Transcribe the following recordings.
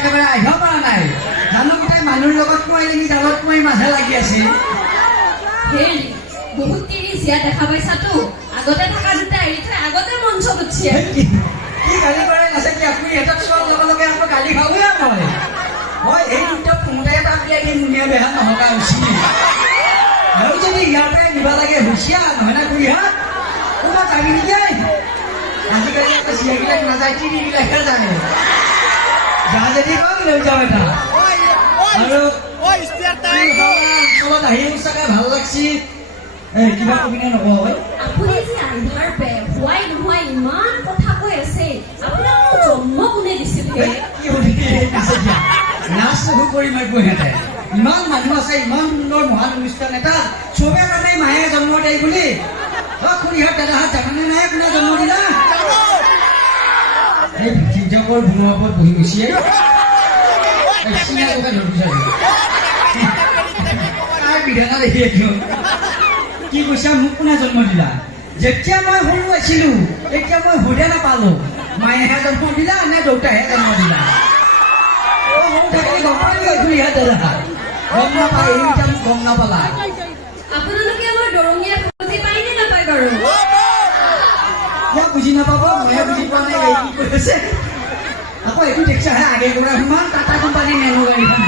একেবাৰে আহিব পৰা নাই জানো গোটেই মানুহৰ লগত মই নেকি জালত মই মাঝে লাগি আছে হেৰি বহুত তিৰি জিয়া দেখা পাইছাতো আগতে থকা দুটা এৰি থৈ আগতে মঞ্চ উঠি কি গালি কৰে আছে কি আপুনি এটা চোৱাৰ লগে লগে আকৌ গালি খাবই নহয় মই এই দুটা ফোনতে তাত দিয়া এই মুনিয়া বেহা নহকা উচিত আৰু যদি ইয়াৰ পৰাই নিবা লাগে হুঁচিয়া নহয় না খুৰী হা ক'ৰবাত যাবি নেকি আজিকালি আকৌ চিৰিয়াবিলাক নাযায় টিভিবিলাকহে যায় যা যদি কম লৈ যাওঁ এটা আৰু অঞ্চলত আহি সঁচাকৈ ভাল লাগছি কিবা কবিনে নকওঁ আপুনি যে আন্ধাৰ পে হোৱাই নোহোৱাই ইমান কথা কৈ আছে আপোনাক জন্ম কোনে দিছিল কি বুলি আছে দিয়া নাচ নহু কৰি মই কৈহেঁতে ইমান মানুহ আছে ইমান সুন্দৰ মহান অনুষ্ঠান এটা চবে কাৰণে মায়ে জন্ম দিয়ে বুলি খুৰীহঁত দাদাহঁত জানানে নাই কোনে জন্ম দিলা এই ভিজাকৰ ভুঙৰ ওপৰত বহি গৈছে চিনা টকা ধৰি চাবি তাৰ বিধানা দেখি একদম কি কৈছা মোক কোনে জন্ম দিলা যেতিয়া মই সৰু আছিলো তেতিয়া মই সুধে নাপালো মায়েহে জন্ম দিলা নে দেউতাহে জন্ম দিলা সৰু থাকিলে গম পালি খুৰীহঁত দাদা গম নাপায় এইকেইটা মোক গম নাপালা আপোনালোকে আমাৰ দৰঙীয়া বুজি পাই নে নাপায় বাৰু বুজি নাপাব ময়ে বুজি পোৱা নাই এই কি কৈছে আকৌ এইটো দেখিছাহে আগে কৰা সিমান টাটা কোম্পানী নেনো গাড়ীখন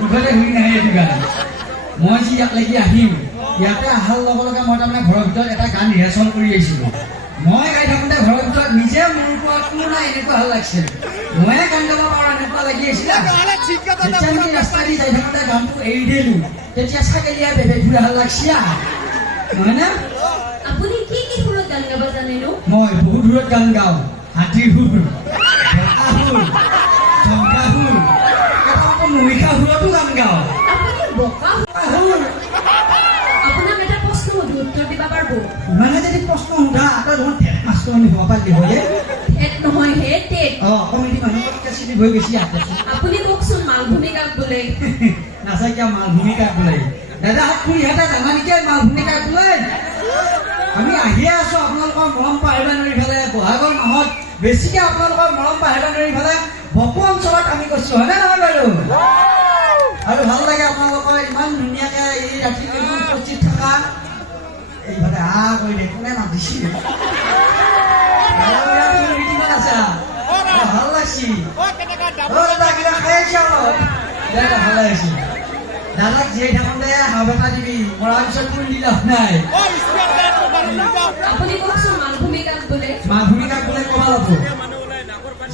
মুখতে শুনি নাহে এইটো গান মই যি ইয়াক লাগি আহিম ইয়াতে অহাৰ লগে লগে মই তাৰমানে ঘৰৰ ভিতৰত এটা গান ৰিহাৰ্চল কৰি আহিছিলোঁ মই গাই থাকোঁতে ঘৰৰ ভিতৰত নিজে মোৰ ওপৰত কোনো নাই এনেকুৱা ভাল লাগিছিল ময়ে গান গাব পৰা এনেকুৱা লাগি আছিলে যেতিয়া আমি ৰাস্তা দি যাই থাকোঁতে গানটো এৰি দিলোঁ তেতিয়া ছাগলীয়া বেবে ঘূৰা ভাল লাগছি নহয় নে আপুনি কি কি সুৰত গান গাব জানেনো মই বহুত সুৰত গান গাওঁ হাতীৰ সুৰ ঢেকা সুৰ ঝংকা সুৰ আকৌ মহিষা সুৰতো গান গাওঁ আপুনি বকা সুৰ আপোনাক এটা প্ৰশ্ন সুধো উত্তৰ দিব পাৰিব মানে যদি প্ৰশ্ন সোধা আকৌ দেখোন ঠেট মাষ্টৰ নিব পাৰিলি হয় ঠেট নহয় হে টেট কমিটি মানুহতকৈ চিনি হৈ গৈছে আপুনি কওকচোন মালভূমি কাক বোলে নাচাইকিয়া মালভূমি কাক বোলে দাদা খুৰীহঁতে জানা নেকি মালভূমি কাক বোলে আমি আহিয়ে আছো আপোনালোকৰ মৰম পাহিব নোৱাৰি ফালে বহাগৰ মাহত বেছিকে আপোনালোকৰ মৰম পাহিব নোৱাৰি ফালে বকু অঞ্চলত আমি কৈছো হয়নে নহয় বাৰু আৰু ভাল লাগে আপোনালোকৰ ইমান ধুনীয়াকে এই ৰাতি উপস্থিত থকা এইফালে কৰি দে কোনে মাতিছিল আছে ভাল লাগছি কিবা খাই আহিছে ভাল লাগিছে দাদাক জীয়াই থাকোঁতে হাব এটা দিবি মৰাৰ পিছত ফুল দি লাভ নাই আপুনি কওকচোন মালভূমি কাক বোলে মালভূমি কাক বোলে ক'ব ল'ব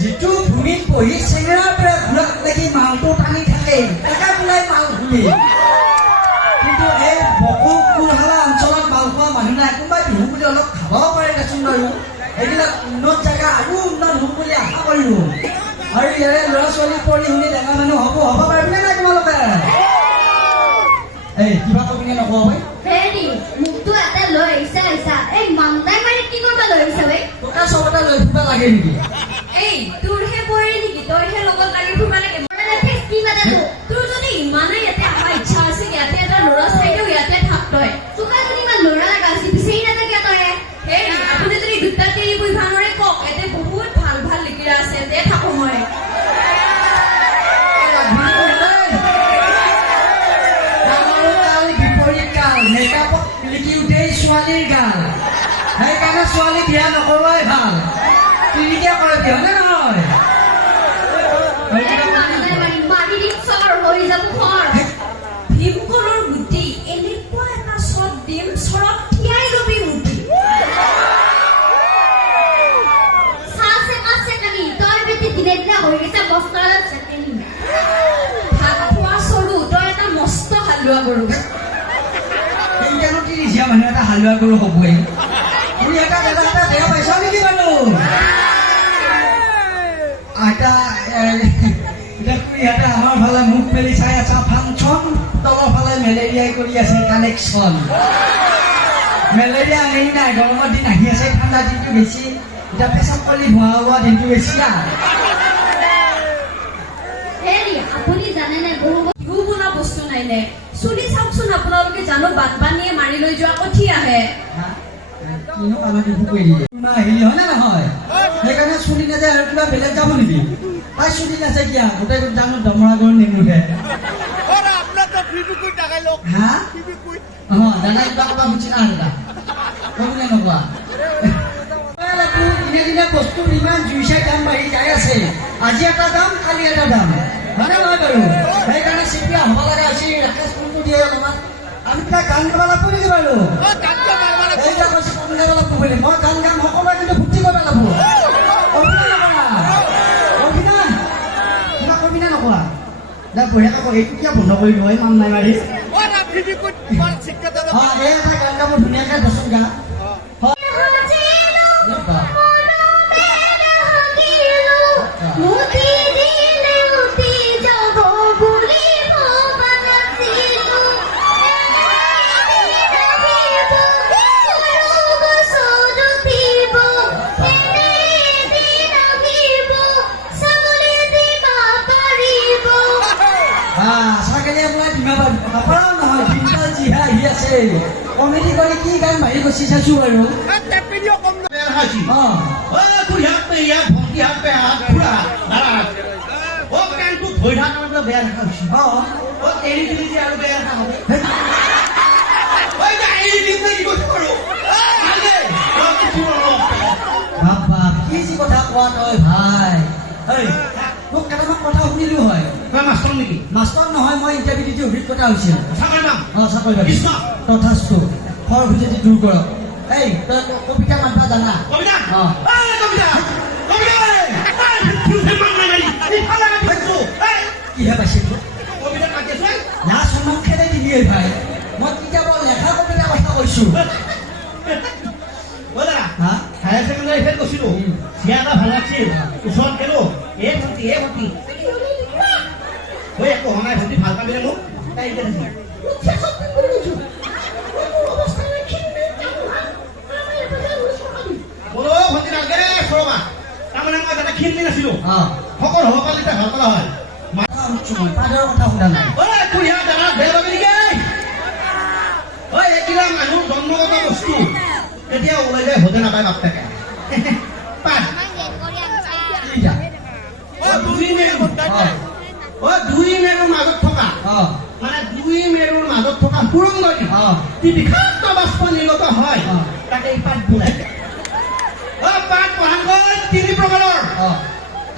যিটো ভূমিত বহি চেঙেৰাৰ পৰা ঘূৰাত দেখি মালটো টানি থাকে তাকে বোলে মালভূমি কিন্তু এই বকু কুৰহালা অঞ্চলত মাল খোৱা মানুহ নাই কোনোবাই বিহু বুলি অলপ খাবও পাৰে দেচোন বাৰু এইবিলাক উন্নত জেগা আৰু উন্নত হ'ম বুলি আশা কৰিলোঁ আৰু ইয়াৰে ল'ৰা ছোৱালী পঢ়ি শুনি ডেকা মানুহ হ'ব পাৰিবনে নাই তোমালোকে এই কিবা কবিনে নকওঁ ভাই হেৰি মোকতো এটা লৈ আহিছা এই মাংদাই মাৰি কি কৰিব লৈ আহিছা ভাই তোকে চবতে লৈ ফুৰিব লাগে নেকি এই তোৰহে পৰে নেকি তইহে লগত লাগি ফুৰিব লাগে কি মানে তোৰ যদি ইমানেই ইয়াতে অহাৰ ইচ্ছা আছে ইয়াতে এটা ল'ৰা চাইদেও ইয়াতে থাক তই তোমাৰ যদি ইমান ল'ৰা লগা আছে বিচাৰি নাথাকে তই হেৰি আপুনি যদি দুটা তিৰি বুইভা নৰে কওক ইয়াতে বহুত ভাল ভাল লিকিৰা আছে ইয়াতে থাকো মই মেকআপত লিখি উঠেই ছোৱালীৰ গান সেইকাৰণে ছোৱালী বিয়া নকৰোৱাই ভাল তিৰিকে কৰে বিয়া নে নহয় মাৰি দিম চৰ হৈ যাব খৰ ভীমকলৰ গুটি এনেকুৱা এটা চট দিম চৰত থিয়াই ৰবি মুঠি চাছে কাছে কানি তই বেটি দিনে দিনে হৈ গৈছে বস্তাৰ চেকেনি ভাত খোৱা চৰু তই এটা মস্ত হালোৱা গৰু সেইকাৰণে তিৰিচিয়া মানুহ এটা হালোৱা গৰু হ'বই তুমি এটা দাদা এটা বেয়া পাইছা নেকি বাৰু আইতা এতিয়া খুৰীহঁতে আমাৰ ফালে মুখ মেলি চাই আছা ফাংচন তলৰ ফালে মেলেৰিয়াই কৰি আছে কানেকশ্যন মেলেৰিয়া হেৰি নাই গৰমৰ দিন আহি আছে ঠাণ্ডা দিনটো বেছি এতিয়া পেচাব কৰি হোৱা দিনটো বেছি হেৰি আপুনি জানে নাই বহু বিহু বোলা বস্তু নাই নে চুলি চাওকচোন আপোনালোকে জানো বানপানীয়ে মাৰি লৈ যোৱা কঠি আহে কিনো কামত বিহু কৰি দিলে হেৰি হয় নে নহয় সেইকাৰণে চুলি নাযায় আৰু কিবা বেলেগ যাব নেকি তাই ছুটি আছে কিয়া গোটেই জানো দমৰা গৰু নিমুঠে হা দাদা কিবা কবা বুজি না দাদা কোনে নকোৱা দিনে দিনে বস্তু ইমান জুইচাই দাম বাঢ়ি যাই আছে আজি এটা দাম কালি এটা দাম মানে নহয় বাৰু সেইকাৰণে চিপিয়া হ'ব লগা হৈছে ৰাকেশ ফোনটো দিয়ে অলপমান আমি তাক গান গাব লাগিব নেকি বাৰু এইটা কৈছে গান গাব লাগিব বুলি মই গান গাম সকলোৱে কিন্তু ফূৰ্তি কৰিব লাগিব কিবা কবি না নকৰা যা বঢ়িয়াকৈ কয় এইটো কিয় বন্ধ কৰি দিওঁ মান নাই মাৰি এই এটা গান গাব ধুনীয়াকৈ দচোন গা কমেডি কৰি কি গান বাঢ়ি গুচি চাইছো বাৰু কি যি কথা কোৱা তই ভাই মোক কেইটামান কথা শুনিলো হয় মাষ্টৰ নেকি মাষ্টৰ নহয় মই ইণ্টাৰভিউ দি অভিজ্ঞতা হৈছিল চাকৰি তথাস্তু সৰভুজেদি দূৰ কৰক এই তই কবিতা মাতিবা জানা কিহে পাইছে না চমক খেলাই দিবি ভাই মই কিতাপৰ লেখা কবিতা কথা কৈছো হায়াৰ ছেকেণ্ডাৰী ফেল কৰিছিলো চিয়া এটা ভাল লাগছিল ওচৰত গেলো ভণ্টি একো হোৱা নাই ভণ্টি ভাল পাবিলে মোক তাই এতিয়া ভণ্টি নালাগে ৰবা তাৰমানে মই তাতে খিলমি নাছিলো সকলো হ'ব পালে ভাল পালা হয় পাদৰ কথা শুনা নাই বেয়া পাবি নেকি এইকিলা মানুহ জন্মগত বস্তু এতিয়া ওলাই যায় ভোজে নাপায় বাপ থাকে দুই মেৰুৰ মাজত থকা মানে দুই মেৰুৰ মাজত থকা সুৰংগী বিষাক্ত বাষ্প নিৰ্গত হয় তাকে এই পাত বোলে পাত প্ৰধানকৈ তিনি প্ৰকাৰৰ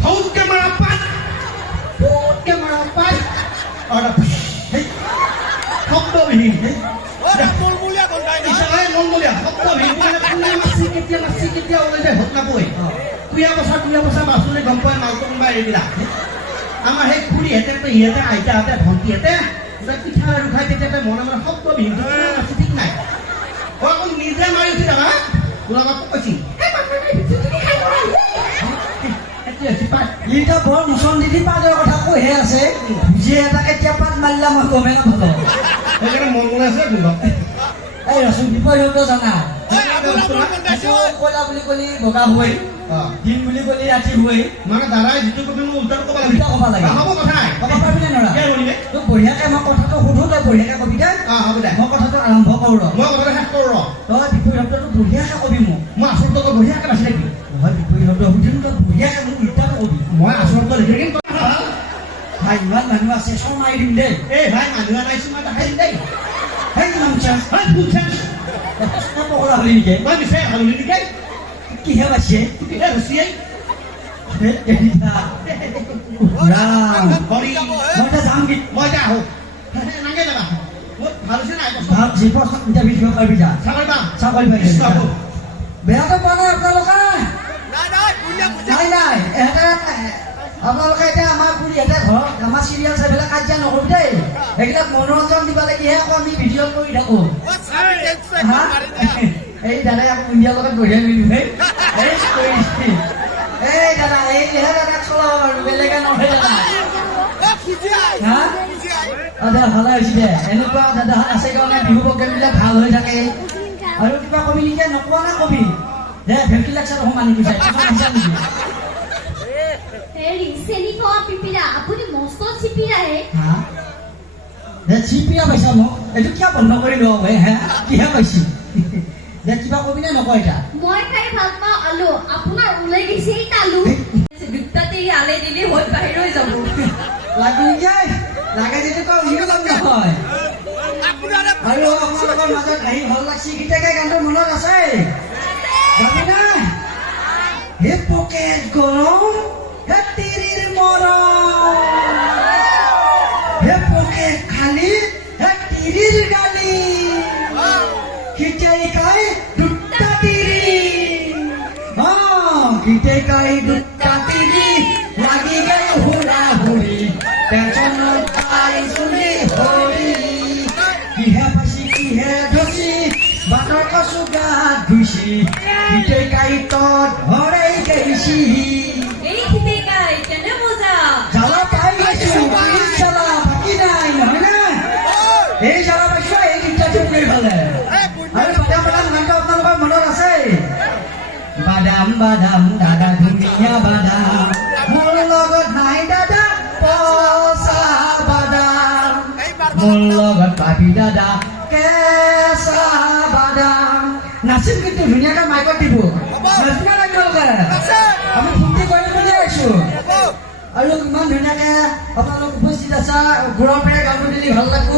ফৌতকে মৰা পাত শব্দবিহীন কেতিয়া ওলাই যায় ভোট নাপৈ তুয়া বছৰ বাছুনে গম পাই মালটো কোনোবা এৰি দিলা আমাৰ সেই খুৰীহেঁতে ইহঁতে আইতাহঁতে ভণ্টিহঁতে পিঠা আৰু খাই তেতিয়া মনে মনে শব্দবিহীন ঠিক নাই অকল নিজে মাৰি উঠি যাবা ওলাবা কৈছি ইটা বৰ মুচন দিদি পাদৰ কথা কৈহে আছে যে এটা কেতিয়া পাত মাৰিলা মই গমে নাপালো সেইকাৰণে মন মনে আছে এই ৰচোন বিপৰীত জানা কলা বুলি কলি বগা হৈ দিন বুলি কলি ৰাতি হৈ মানে দাদাই যিটো কবি মই উল্টা ক'ব লাগে হ'ব কথা নাই ক'ব পাৰিবি নে নৰা তোক বঢ়িয়াকে মই কথাটো সুধো তই বঢ়িয়াকে কবি দে হ'ব দে মই কথাটো আৰম্ভ কৰোঁ মই কথাটো শেষ কৰোঁ তই বিপৰীত শব্দটো বঢ়িয়াকে কবি মই আচল তই বঢ়িয়াকে বাছি থাকিবি নহয় বিপৰীত শব্দ সুধিম তই বঢ়িয়াকে মোক উল্টাটো কবি মই আচল তই লিখি দিম ভাই ইমান মানুহ আছে চৰ মাৰি দিম দেই এই ভাই মানুহ আনাইছো মই দেখাই দিম দেই সেই নাম চান্স ফুল চান্স পকৰা হলি নেকি মই বিচাৰি হলি নেকি কিহে বাছে কিহে বাছে মই যাম কি মই যা আহো নাগে যাবা ভাল হৈছে নাই ভাল জীপৰ ইণ্টাৰভিউ দিব পাৰিবি যা চাকৰি পাই বেয়াটো পোৱা নাই আপোনালোকে নাই আপোনালোকে এতিয়া আমাৰ পুৰীহঁতে ঘৰত আমাৰ চিৰিয়েল চাই পেলাই কাজিয়া নকৰিব দেই সেইবিলাক মনোৰঞ্জন দিব লাগিহে আকৌ আমি ভিডিঅ' কৰি থাকো এই দাদাই আকৌ ইণ্ডিয়াৰ লগত বঢ়িয়াই মিলিব এই দাদা এইহে দাদাক চলাব বাৰু বেলেগে নহয় দাদা ভালে হৈছে দে এনেকুৱা দাদা আছে কাৰণে বিহু প্ৰগ্ৰেমবিলাক ভাল হৈ থাকে আৰু কিবা কবি নেকি নকোৱা না কবি দে ভেকি লাগছে দেখোন মানি গৈছে চেনি খোৱা পিপিৰা আপুনি মস্ত চিপিৰাহে চিপিৰা পাইছা মোক এইটো কিয় বন্ধ কৰি লোৱা হয় হে কিহে পাইছি দে কিবা কবি নে নকয় এতিয়া মই খাই ভাল পাওঁ আলু আপোনাৰ ওলাই গৈছে তালু দুটাতে আলে দিলে হৈ লাগি যায় লাগে যদি কওঁ ইও লগ নহয় আৰু আপোনালোকৰ মাজত আহি ভাল লাগছি গীতেকে গানটো মনত আছে জানি না হে পকেট গৰম হে তিৰিৰ মৰম হে পকেট খালি হে তিৰিৰ গালি খিচাই খাই দুটা তিৰি খিচাই খাই দুটা তিৰি লাগি গেল হুৰা হুৰি টেনচনত তাই চুলি হৰি কিহে পাইছি কিহে ধৰছি বাটৰ কচু গাত ধুইছি খিচাই খাই তত হৰাই গৈছি এই খিতেকাই কেনে মজা জ্বালা পাই গৈছো জ্বালা বাকী নাই নহয় না এই জ্বালা পাইছো এই গীতটো কৰি ভালে আৰু বাদাম বাদাম গানটো আপোনালোকৰ মনত আছে বাদাম বাদাম দাদা ধুনীয়া বাদাম মোৰ লগত নাই দাদা পচা বাদাম মোৰ লগত পাবি দাদা কেঁচা বাদাম নাচিম কিন্তু ধুনীয়াকৈ মাইকত দিব নাচিব লাগে আমি ফূৰ্তি কৰিম বুলি আহিছো আৰু ইমান ধুনীয়াকৈ আপোনালোক উপস্থিত আছা ঘূৰৰ পৰা গাব দিলে ভাল লাগিব